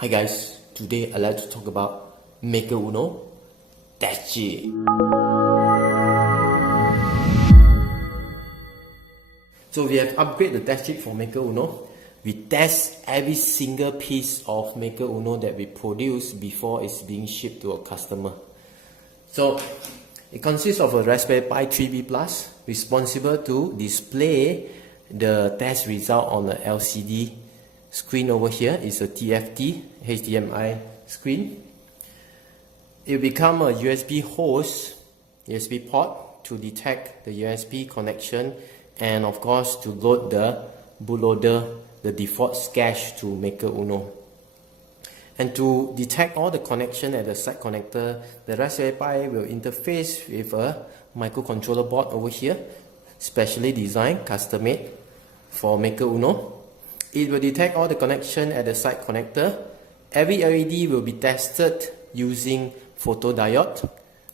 Hi guys, today I'd like to talk about Maker Uno Test Jig. So we have upgraded the Test Jig for Maker Uno. We test every single piece of Maker Uno that we produce before it's being shipped to a customer. So it consists of a Raspberry Pi 3B Plus responsible to display the test result on the LCD screen over here. Is a TFT HDMI screen. It will become a USB host, USB port to detect the USB connection, and of course to load the bootloader, the default sketch to Maker Uno. And to detect all the connection at the side connector, the Raspberry Pi will interface with a microcontroller board over here, specially designed, custom made for Maker Uno. It will detect all the connection at the side connector. Every LED will be tested using photodiode.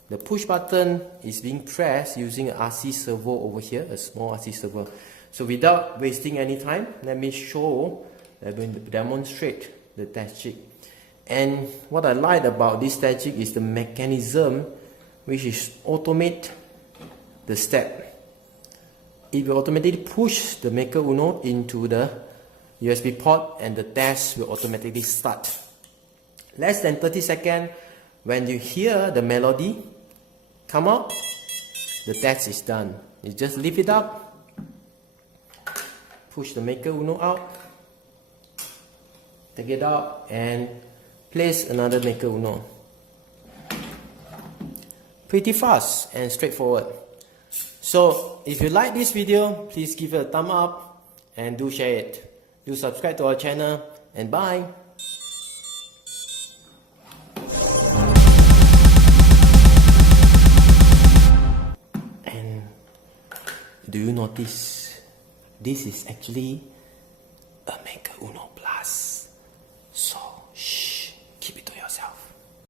The push button is being pressed using an RC servo over here, a small RC servo. So without wasting any time, let me demonstrate the test jig. And what I like about this test jig is the mechanism, which is automate the step. It will automatically push the Maker Uno into the USB port and the test will automatically start. Less than 30 seconds, when you hear the melody come out, the test is done. You just lift it up, push the Maker Uno out, take it out and place another Maker Uno. Pretty fast and straightforward. So if you like this video, please give it a thumb up and do share it. Do subscribe to our channel and bye. And do you notice this is actually a Maker